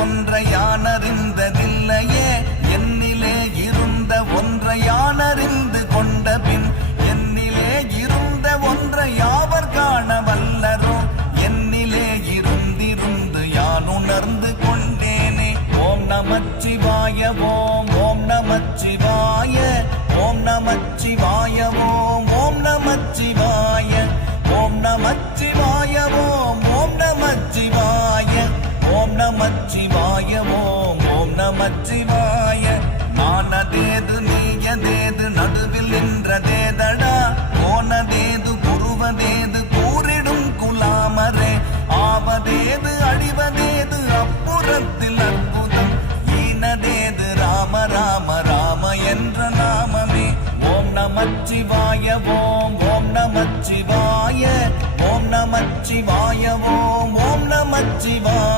ஒன்றை யான் அறிந்ததில்லையே என்னிலே இருந்த ஒன்றை யான் அறிந்து கொண்ட பின் என்னிலே இருந்த ஒன்றை யாவர் காண வல்லரோ என்னிலே இருந்திருந்து யான் உணர்ந்து கொண்டேனே. ஓம் நமச்சிவாய ஓம் ஓம் நமச்சிவாய ஓம் நமச்சிவாய ஓம் ஓம் நமச்சிவாய ஓம் நமச்சிவாய ஓம் ஓம் நமச்சிவாய ஓம் நமச்சிவாய ஓம் ஓம் நமச்சிவாய. நானதேது நீயதேது நடுவில் நின்றதேதடா போனதேது குருவதேது கூறிடும் குலாமரே ஆவதேது அழிவதேது அப்புறத்தில் அற்புதம் ஈனதேது ராம ராம ராம என்ற நாமமே. ஓம் நமச்சிவாய ஓம் ஓம் நமச்சிவாய ஓம் நமச்சிவாய ஓம் ஓம் நமச்சிவாய.